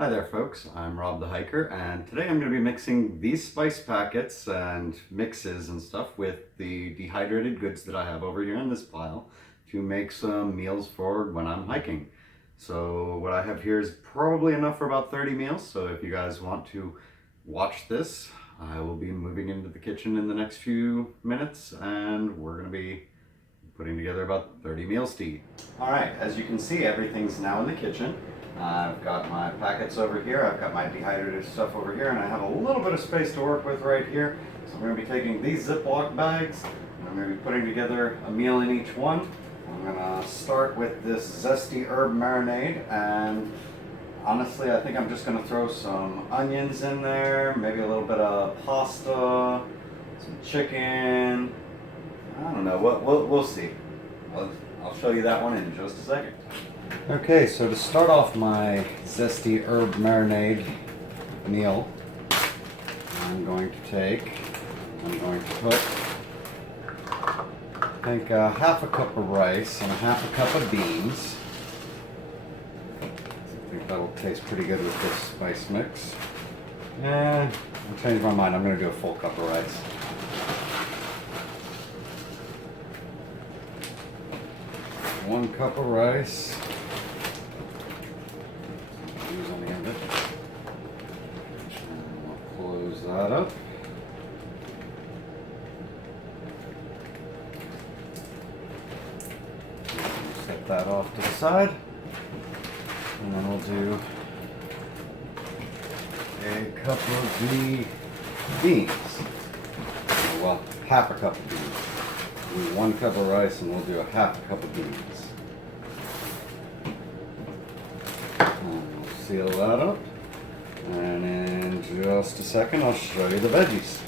Hi there folks, I'm Rob the Hiker, and today I'm going to be mixing these spice packets and mixes and stuff with the dehydrated goods that I have over here in this pile to make some meals for when I'm hiking. So what I have here is probably enough for about 30 meals, so if you guys want to watch this, I will be moving into the kitchen in the next few minutes and we're going to be putting together about 30 meals to eat. Alright, as you can see, everything's now in the kitchen. I've got my packets over here, I've got my dehydrated stuff over here, and I have a little bit of space to work with right here. So I'm going to be taking these Ziploc bags, and I'm going to be putting together a meal in each one. I'm going to start with this zesty herb marinade, and honestly I think I'm just going to throw some onions in there, maybe a little bit of pasta, some chicken. I don't know, we'll see. I'll show you that one in just a second. Okay, so to start off my zesty herb marinade meal, I'm going to put, I think, half a cup of rice and a half a cup of beans. I think that'll taste pretty good with this spice mix. And I'll change my mind, I'm going to do a full cup of rice. 1 cup of rice. Use any of it. And we'll close that up. Set that off to the side. And then we'll do a cup of the beans. Well, half a cup of beans. We'll do 1 cup of rice and we'll do a half a cup of beans. And we'll seal that up. And in just a second I'll show you the veggies.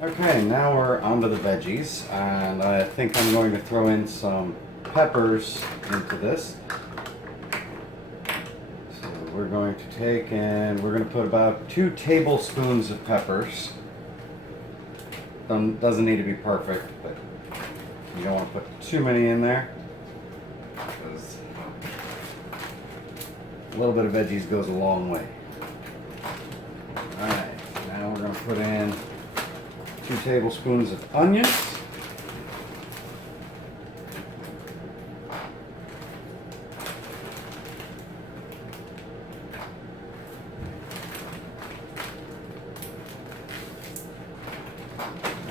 Okay, now we're onto the veggies, and I think I'm going to throw in some peppers into this. So we're going to take and we're going to put about 2 tablespoons of peppers. Doesn't need to be perfect, but you don't want to put too many in there, because a little bit of veggies goes a long way. Alright, now we're going to put in 2 tablespoons of onions.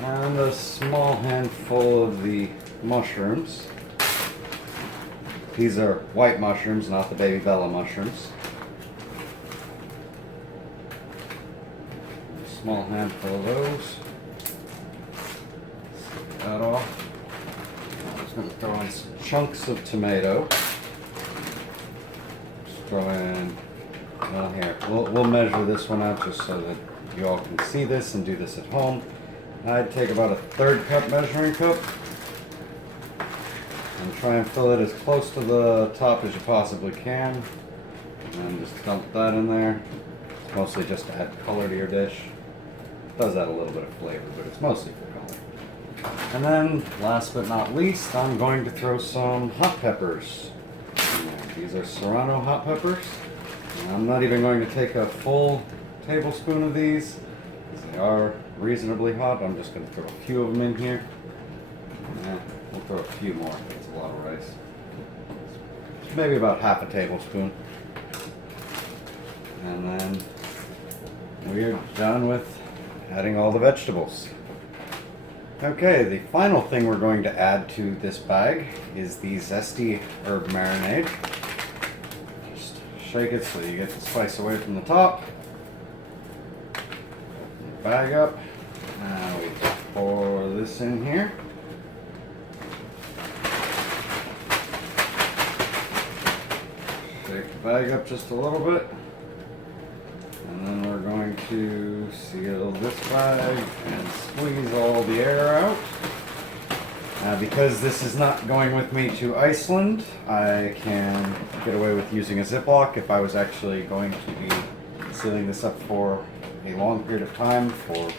And a small handful of the mushrooms. These are white mushrooms, not the baby Bella mushrooms. A small handful of those. Take that off. I'm just going to throw in some chunks of tomato. Just throw in, well, here, we'll measure this one out just so that you all can see this and do this at home. I'd take about a 1/3 cup measuring cup and try and fill it as close to the top as you possibly can, and then just dump that in there. It's mostly just to add color to your dish. It does add a little bit of flavor, but it's mostly for color. And then last but not least, I'm going to throw some hot peppers in there. These are Serrano hot peppers. And I'm not even going to take a full tablespoon of these, because they are reasonably hot. I'm just going to throw a few of them in here. We'll throw a few more. It's a lot of rice. Maybe about half a tablespoon. And then we're done with adding all the vegetables. Okay, the final thing we're going to add to this bag is the zesty herb marinade. Just shake it so you get the spice away from the top. Bag up. Now we pour this in here. Shake the bag up just a little bit. And then we're going to seal this bag and squeeze all the air out. Because this is not going with me to Iceland, I can get away with using a Ziploc. If I was actually going to be sealing this up for a long period of time for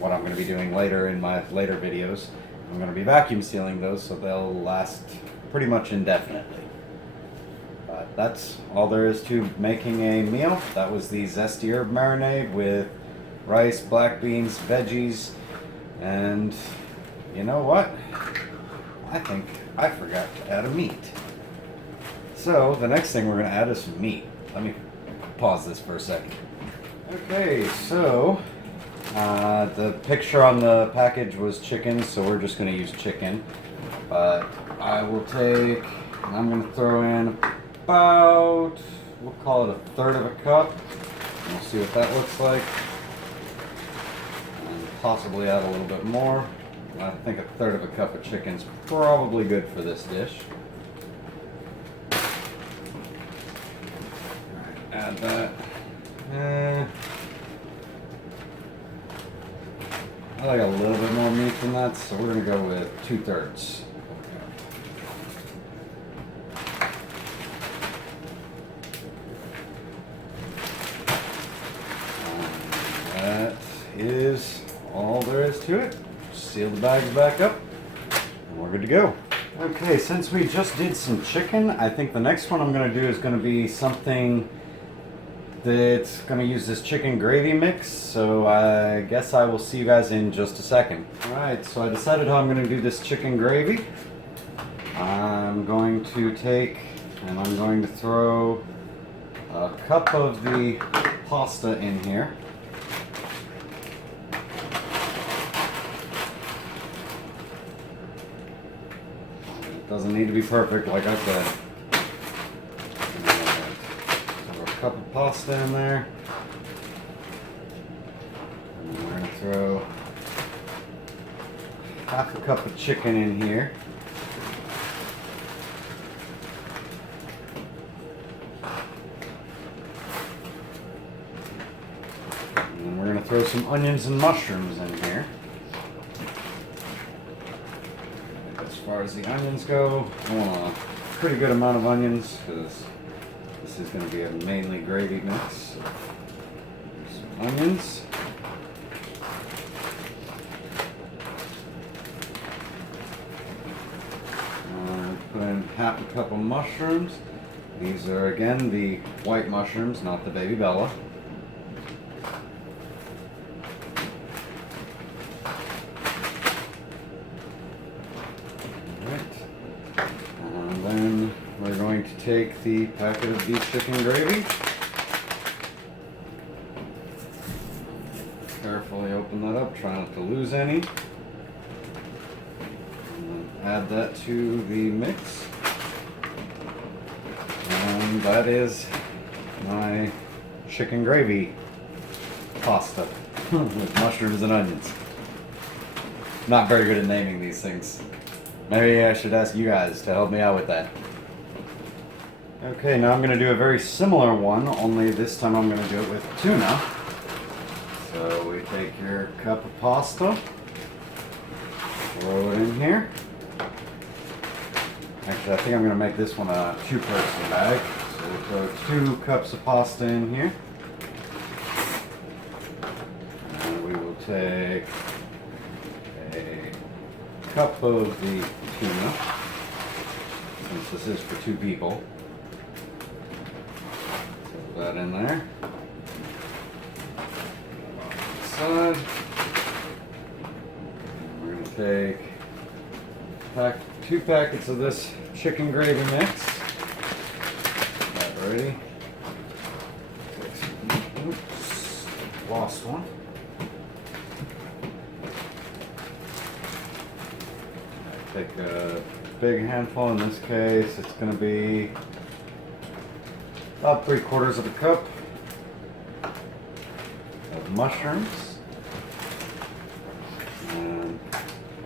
what I'm going to be doing later in my later videos, I'm going to be vacuum sealing those so they'll last pretty much indefinitely. But that's all there is to making a meal. That was the zesty herb marinade with rice, black beans, veggies, and you know what? I think I forgot to add a meat. So the next thing we're going to add is some meat. Let me pause this for a second. Okay, so the picture on the package was chicken, so we're just going to use chicken. But I'm going to throw in about, we'll call it a third of a cup. And we'll see what that looks like. And possibly add a little bit more. I think a third of a cup of chicken is probably good for this dish. Alright, add that. I like a little bit more meat than that, so we're going to go with 2/3. That is all there is to it. Seal the bags back up, and we're good to go. Okay, since we just did some chicken, I think the next one I'm going to do is going to be something that's going to use this chicken gravy mix, so I guess I will see you guys in just a second. Alright, so I decided how I'm going to do this chicken gravy. I'm going to take and I'm going to throw a cup of the pasta in here. It doesn't need to be perfect, like I said. Cup of pasta in there. And we're going to throw half a cup of chicken in here. And we're going to throw some onions and mushrooms in here. As far as the onions go, I want a pretty good amount of onions because this is going to be a mainly gravy mix. So some onions. Put in half a cup of mushrooms. These are again the white mushrooms, not the baby Bella. We're going to take the packet of beef chicken gravy. Carefully open that up, try not to lose any. And then add that to the mix. And that is my chicken gravy pasta with mushrooms and onions. Not very good at naming these things. Maybe I should ask you guys to help me out with that. Okay, now I'm going to do a very similar one, only this time I'm going to do it with tuna. So we take your cup of pasta, throw it in here. Actually, I think I'm going to make this one a 2-person bag. So we'll throw 2 cups of pasta in here. And we will take a cup of the tuna, since this is for 2 people. Put that in there. Side. We're going to take 2 packets of this chicken gravy mix. Got that ready. Oops, lost one. Take a big handful. In this case, it's going to be about 3/4 of a cup of mushrooms. And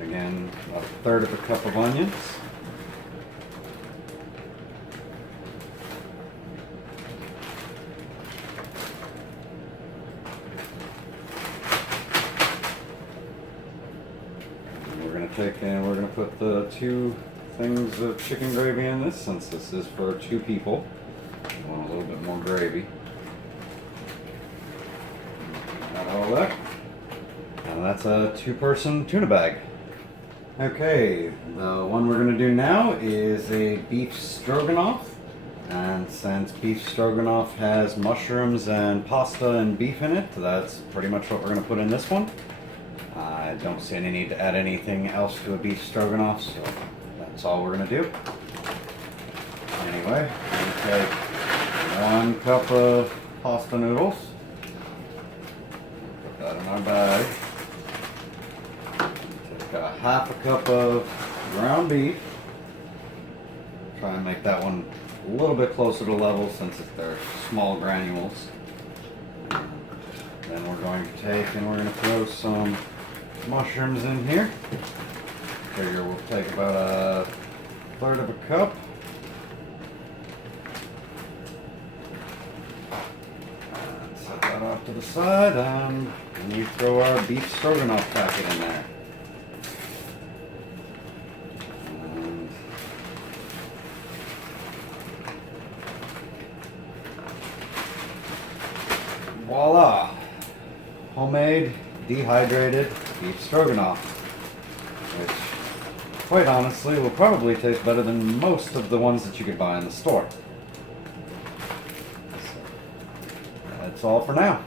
again, about 1/3 of a cup of onions. And we're going to put the 2 things of chicken gravy in this, since this is for 2 people. I want a little bit more gravy. Add all that. And that's a 2-person tuna bag. Okay, the one we're going to do now is a beef stroganoff. And since beef stroganoff has mushrooms and pasta and beef in it, that's pretty much what we're going to put in this one. I don't see any need to add anything else to a beef stroganoff, so that's all we're going to do. Anyway, we take 1 cup of pasta noodles, put that in our bag. Take a half a cup of ground beef. Try and make that one a little bit closer to level since they're small granules. Then we're going to take and we're going to throw some mushrooms in here. Figure we'll take about 1/3 of a cup. And set that off to the side, and we throw our beef stroganoff packet in there. Voila! Homemade, dehydrated beef stroganoff, which, quite honestly, will probably taste better than most of the ones that you could buy in the store. So, that's all for now.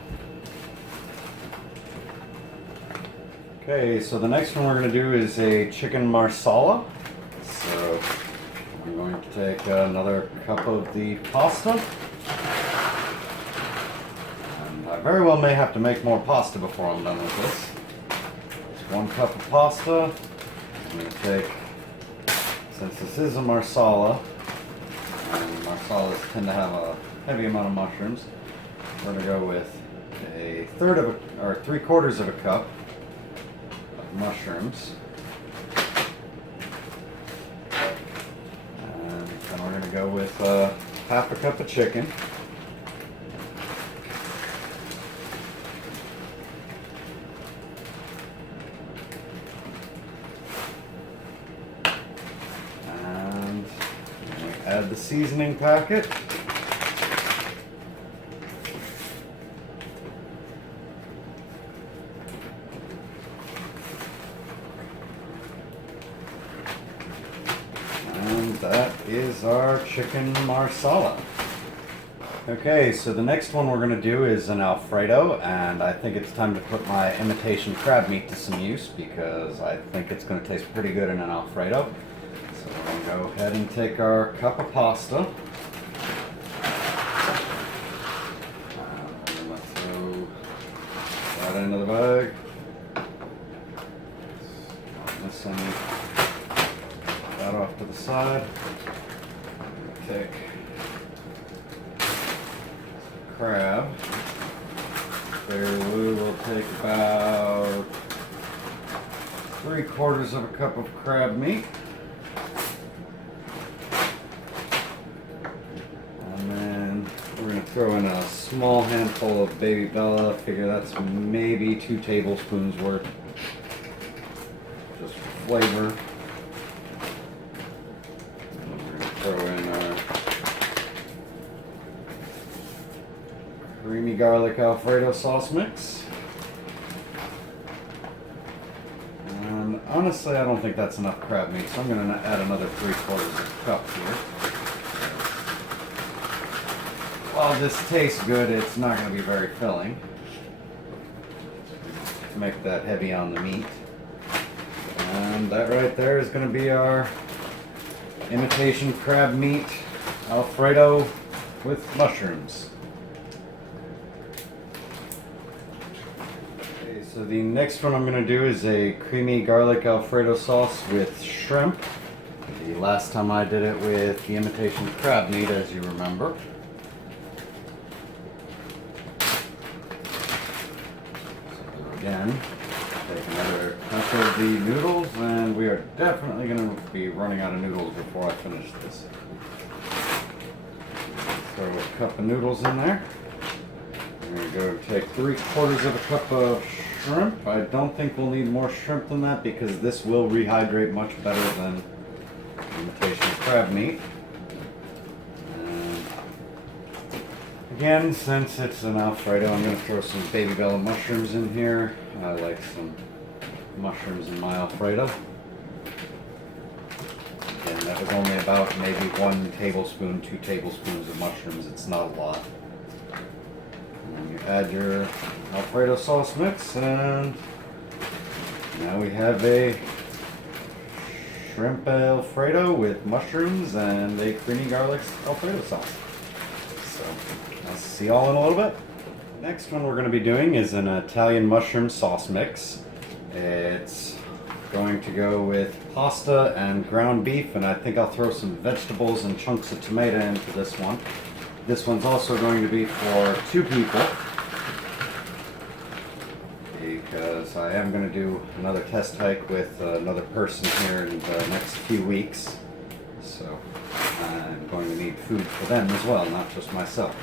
Okay, so the next one we're going to do is a chicken marsala. So, I'm going to take another cup of the pasta. I very well may have to make more pasta before I'm done with this. Just 1 cup of pasta. I'm going to take, since this is a marsala, and marsalas tend to have a heavy amount of mushrooms, we're going to go with a 3/4 of a cup of mushrooms. And then we're going to go with half a cup of chicken. Add the seasoning packet. And that is our chicken marsala. Okay, so the next one we're going to do is an Alfredo, and I think it's time to put my imitation crab meat to some use because I think it's going to taste pretty good in an Alfredo. So we're going to go ahead and take our cup of pasta. I'm going to throw that into the bag. Not miss any. That off to the side. Take crab. We'll take about 3/4 of a cup of crab meat. We're going to throw in a small handful of baby Bella. Figure that's maybe 2 tablespoons worth. Just for flavor. And we're going to throw in our creamy garlic Alfredo sauce mix. And honestly, I don't think that's enough crab meat, so I'm going to add another 3/4 of a cup here. While this tastes good, it's not going to be very filling. Make that heavy on the meat. And that right there is going to be our imitation crab meat Alfredo with mushrooms. Okay, so the next one I'm going to do is a creamy garlic Alfredo sauce with shrimp. The last time I did it with the imitation crab meat, as you remember. Again, take another cup of the noodles, and we are definitely going to be running out of noodles before I finish this. Throw a cup of noodles in there. I'm going to go take 3/4 of a cup of shrimp. I don't think we'll need more shrimp than that because this will rehydrate much better than imitation crab meat. Again, since it's an Alfredo, I'm going to throw some baby Bella mushrooms in here. I like some mushrooms in my Alfredo. Again, that was only about maybe 1 tablespoon, 2 tablespoons of mushrooms. It's not a lot. And then you add your Alfredo sauce mix, and now we have a shrimp Alfredo with mushrooms and a creamy garlic Alfredo sauce. So I'll see y'all in a little bit. Next one we're going to be doing is an Italian mushroom sauce mix. It's going to go with pasta and ground beef, and I think I'll throw some vegetables and chunks of tomato into this one. This one's also going to be for 2 people, because I am going to do another test hike with another person here in the next few weeks. So I'm going to need food for them as well, not just myself.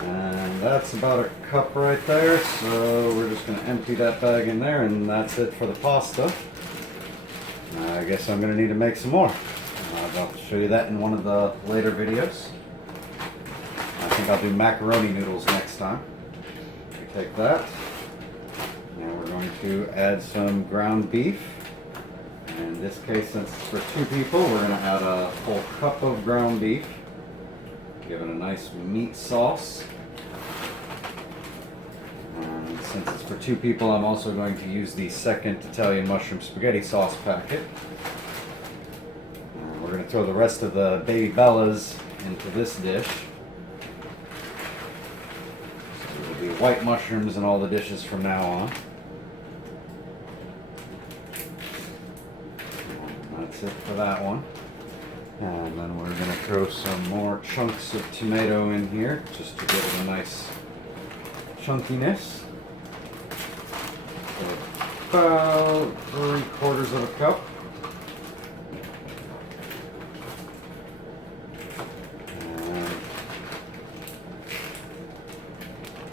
And that's about a cup right there, so we're just going to empty that bag in there, and that's it for the pasta. I guess I'm going to need to make some more. I'll show you that in one of the later videos. I think I'll do macaroni noodles next time. We take that. Now we're going to add some ground beef. In this case, since it's for 2 people, we're going to add a full cup of ground beef. Give it a nice meat sauce. And since it's for 2 people, I'm also going to use the second Italian mushroom spaghetti sauce packet. And we're going to throw the rest of the baby bellas into this dish. So it'll be white mushrooms in all the dishes from now on. And that's it for that one. And then we're going to throw some more chunks of tomato in here, just to give it a nice chunkiness. So about 3/4 of a cup.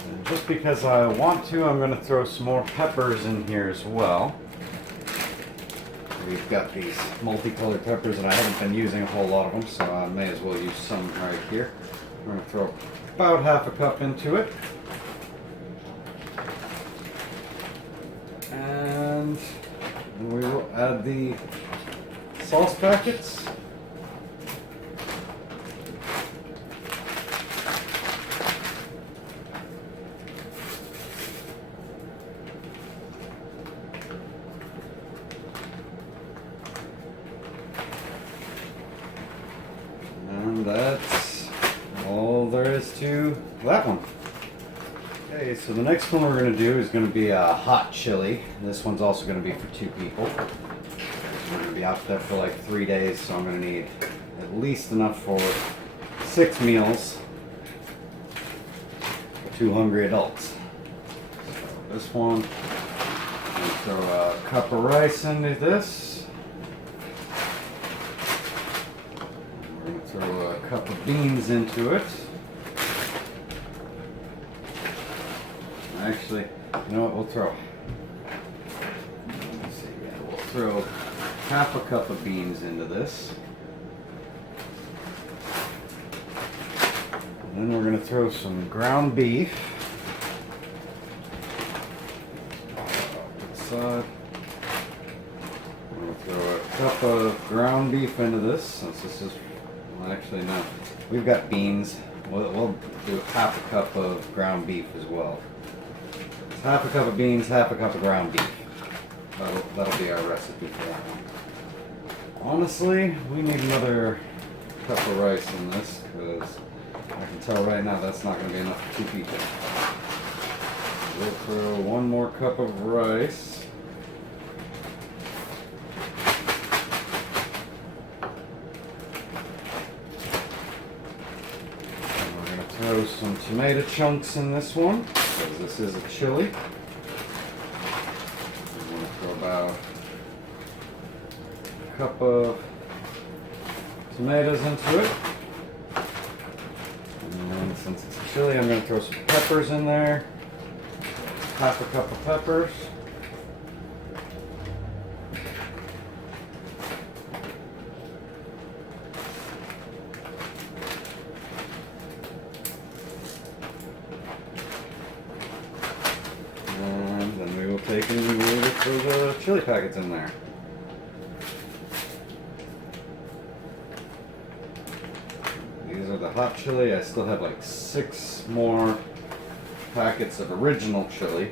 And just because I want to, I'm going to throw some more peppers in here as well. We've got these multicolored peppers, and I haven't been using a whole lot of them, so I may as well use some right here. We're going to throw about 1/2 cup into it. And we will add the sauce packets. And that's all there is to that one. Okay, so the next one we're going to do is going to be a hot chili. This one's also going to be for 2 people. We're going to be out there for like 3 days, so I'm going to need at least enough for 6 meals for 2 hungry adults. So this one, I'm going to throw a cup of rice into this. We're going to throw a cup of beans into it. Actually, you know what, we'll throw, let me see, yeah, we'll throw 1/2 cup of beans into this. And then we're going to throw some ground beef. We're going to throw a cup of ground beef into this, since this is, well, actually no, we've got beans. We'll do 1/2 cup of ground beef as well. 1/2 cup of beans, 1/2 cup of ground beef. That'll be our recipe for that one. Honestly, we need another cup of rice in this, because I can tell right now that's not going to be enough for 2 people. We'll throw 1 more cup of rice. And we're going to throw some tomato chunks in this one, because this is a chili. I'm going to throw about a cup of tomatoes into it. And since it's a chili, I'm going to throw some peppers in there. 1/2 cup of peppers. And then we will take and we will throw the chili packets in there. hot chili. I still have like 6 more packets of original chili.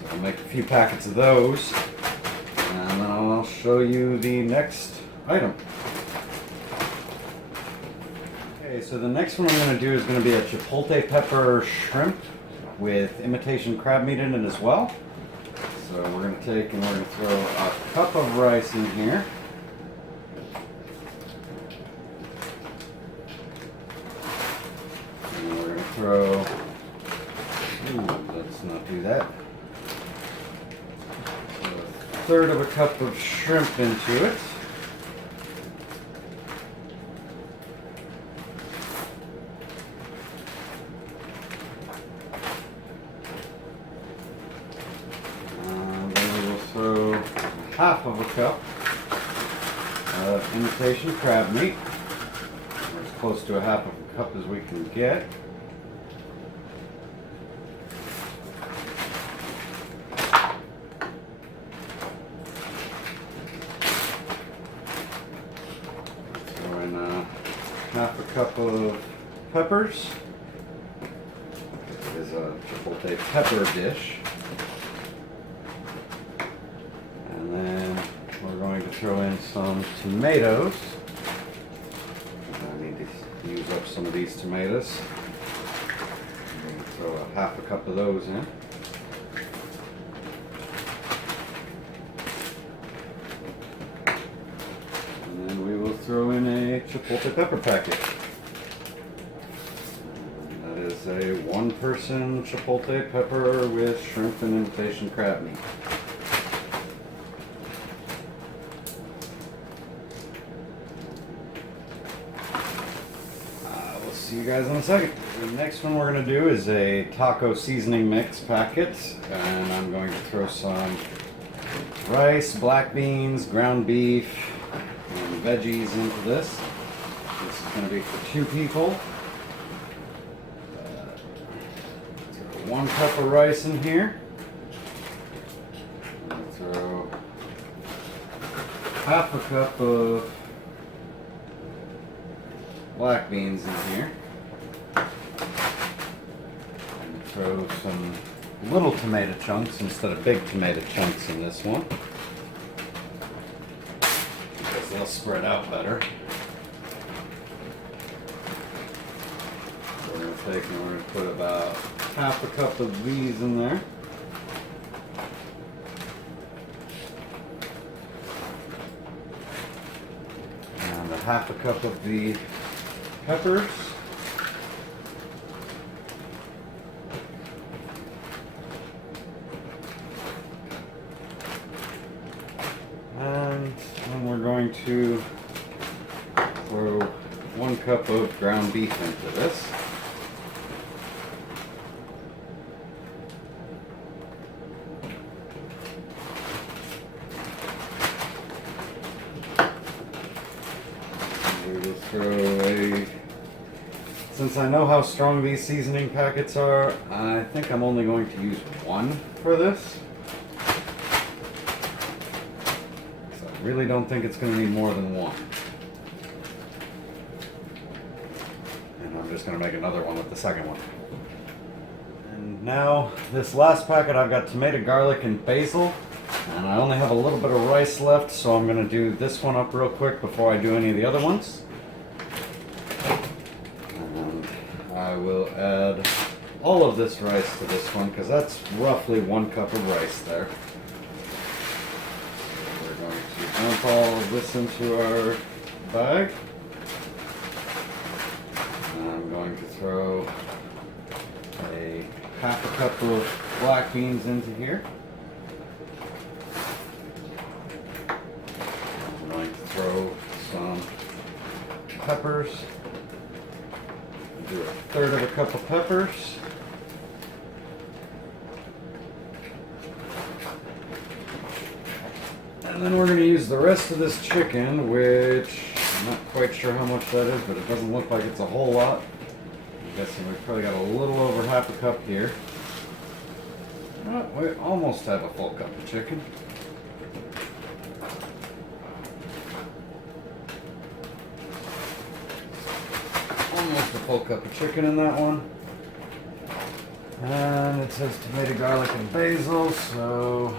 So I'll make a few packets of those, and then I'll show you the next item. Okay, so the next one I'm going to do is going to be a chipotle pepper shrimp with imitation crab meat in it as well. So we're going to take and we're going to throw a cup of rice in here. And we're going to throw, let's not do that. So 1/3 of a cup of shrimp into it. So 1/2 of a cup of imitation crab meat, or as close to 1/2 of a cup as we can get. Throw in 1/2 a cup of peppers. It is a chipotle pepper dish. And then we're going to throw in some tomatoes. I need to use up some of these tomatoes. I'm going to throw 1/2 a cup of those in. And then we will throw in a chipotle pepper packet. And that is a 1-person chipotle pepper with shrimp and imitation crab meat. See you guys in a second. The next one we're going to do is a taco seasoning mix packet, and I'm going to throw some rice, black beans, ground beef, and veggies into this. This is going to be for 2 people. Throw 1 cup of rice in here. Throw 1/2 a cup of black beans in here. And throw some little tomato chunks instead of big tomato chunks in this one, because they'll spread out better. So we're going to take and we're going to put about 1/2 a cup of these in there. And 1/2 a cup of the peppers. And then we're going to throw 1 cup of ground beef into this. We will throw since I know how strong these seasoning packets are, I think I'm only going to use 1 for this. So I really don't think it's going to need more than 1. And I'm just going to make another one with the second one. And now, this last packet, I've got tomato, garlic, and basil. And I only have a little bit of rice left, so I'm going to do this one up real quick before I do any of the other ones. I will add all of this rice to this one, because that's roughly 1 cup of rice there. So we're going to dump all of this into our bag. And I'm going to throw a 1/2 a cup of black beans into here. I'm going to throw some peppers. Do 1/3 of a cup of peppers. And then we're going to use the rest of this chicken, which I'm not quite sure how much that is, but it doesn't look like it's a whole lot. I'm guessing we've probably got a little over 1/2 a cup here. We almost have a full cup of chicken. almost a full cup of chicken in that one. And it says tomato, garlic, and basil, so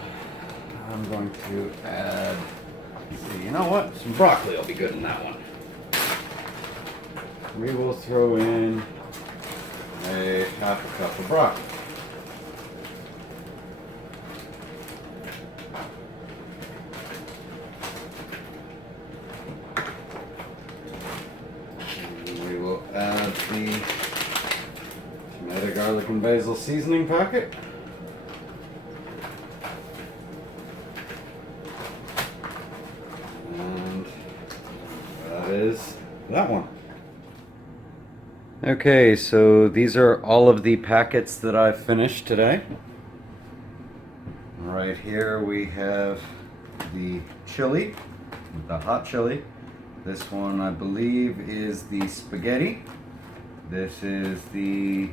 I'm going to add, let's see, you know what? Some broccoli will be good in that one. We will throw in a half a cup of broccoli. And we will add the tomato, garlic, and basil seasoning packet. And that is that one. Okay, so these are all of the packets that I've finished today. Right here we have the chili, the hot chili. This one I believe is the spaghetti. This is the,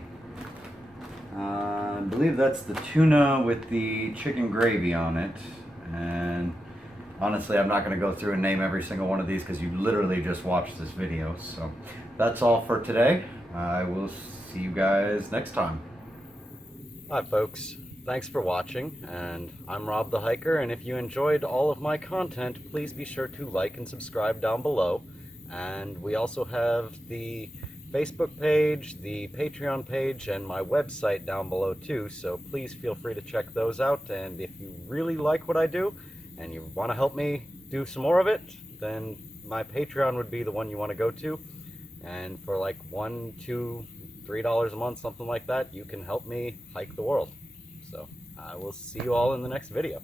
I believe that's the tuna with the chicken gravy on it. And honestly, I'm not going to go through and name every single one of these because you literally just watched this video. So that's all for today. I will see you guys next time. Hi folks, thanks for watching, and I'm Rob the Hiker, and if you enjoyed all of my content, please be sure to like and subscribe down below. And we also have the Facebook page, the Patreon page, and my website down below too, so please feel free to check those out. And if you really like what I do and you want to help me do some more of it, then my Patreon would be the one you want to go to. And for like $1, $2, $3 a month, something like that, you can help me hike the world. So I will see you all in the next video.